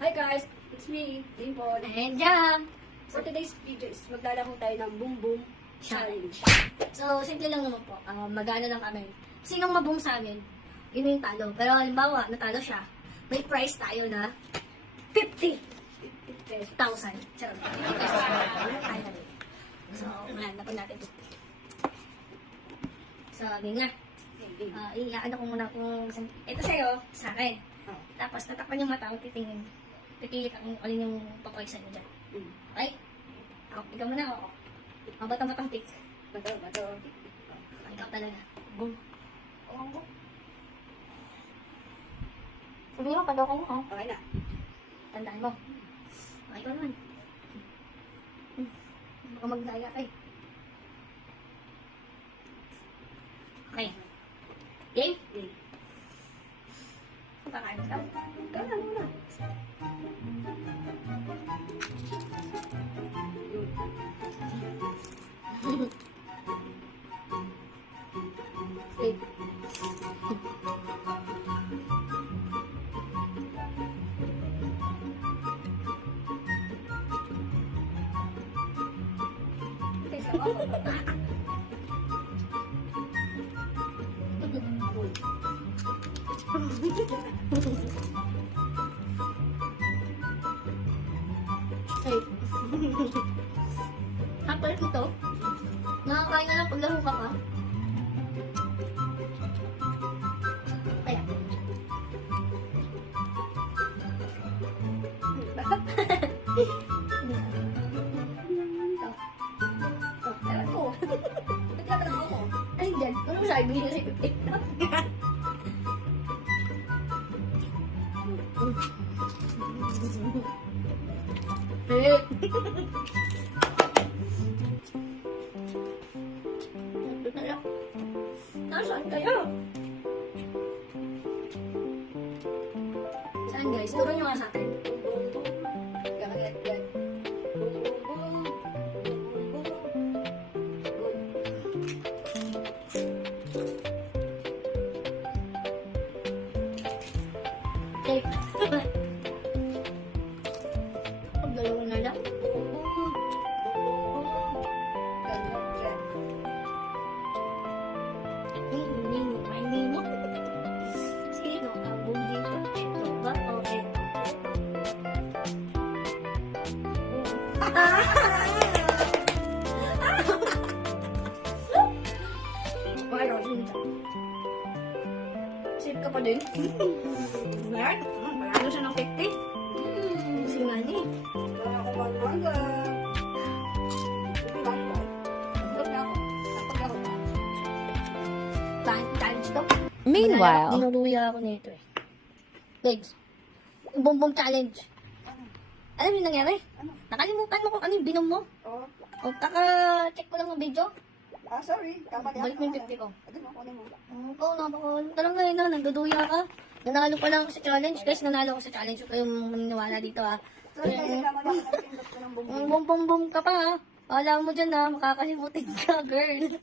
Hi guys, it's me, Dimple. And Jam! For today's video is maglalaro tayo ng Boom Boom Challenge. So, simple lang naman po. Magano lang kami. Sinong maboom sa amin, yun yung talo. Pero halimbawa, natalo siya, may prize tayo na 50,000. Charot. 50 pesos tayo kami. So, mahanap natin 50. So, yun nga. Iyaano ko muna kung ito sa'yo, sa akin. Tapos, tatakpan yung mata, titingin. Pipili ka kung alin yung papoysan mo dyan. Okay? Ikaw muna ako. Batang-batang pick. Bato. Ikaw talaga. Boom. Oo. Sabihin mo, pado kayo, ha? Okay na. Tandaan mo. Okay, ikaw naman. Baka magdaya ka eh. Okay. Game? Game. Kakain ka? Ikaw na muna. Okay. Hey. Kapal ito. Nakakain na lang paglaro ka pa. Kaya. Ewan ko. Nagtatrabaho ko. Ay, dyan. Ano sabi? Bili na si 50. Hey. Nasaan kayo? Saan guys? Turo nyo nga sa atin. Kakagat yan. Boom, boom, Okay. Pagdalawa na lang. May nino. Sino ang boom dito? Ito ba? Okay. Save ka pa din? Meron? Panalo siya ng 50? Kasi nga ni. Challenge to. Meanwhile, Dinuluya ako nito eh. Guys, yung Boom Boom Challenge. Alam mo yung nangyari? Ano? Nakalimutan mo kung ano yung binom mo. Oh. O, kaka-check ko lang ng video. Sorry. Balik mo yung 50 ko. Ano mo, kunin mo. Oo, napakawala. Talaga yun na, nagduduya ka. Nanalo pa lang ako sa challenge. Guys, nanalo ako sa challenge. Huwag kayong maniniwala dito ha. Sorry, kasi naman ako nag-indot ko ng Boom Boom. Boom Boom Boom ka pa ha. Alam mo dyan ha, makakalimutin ka, girl.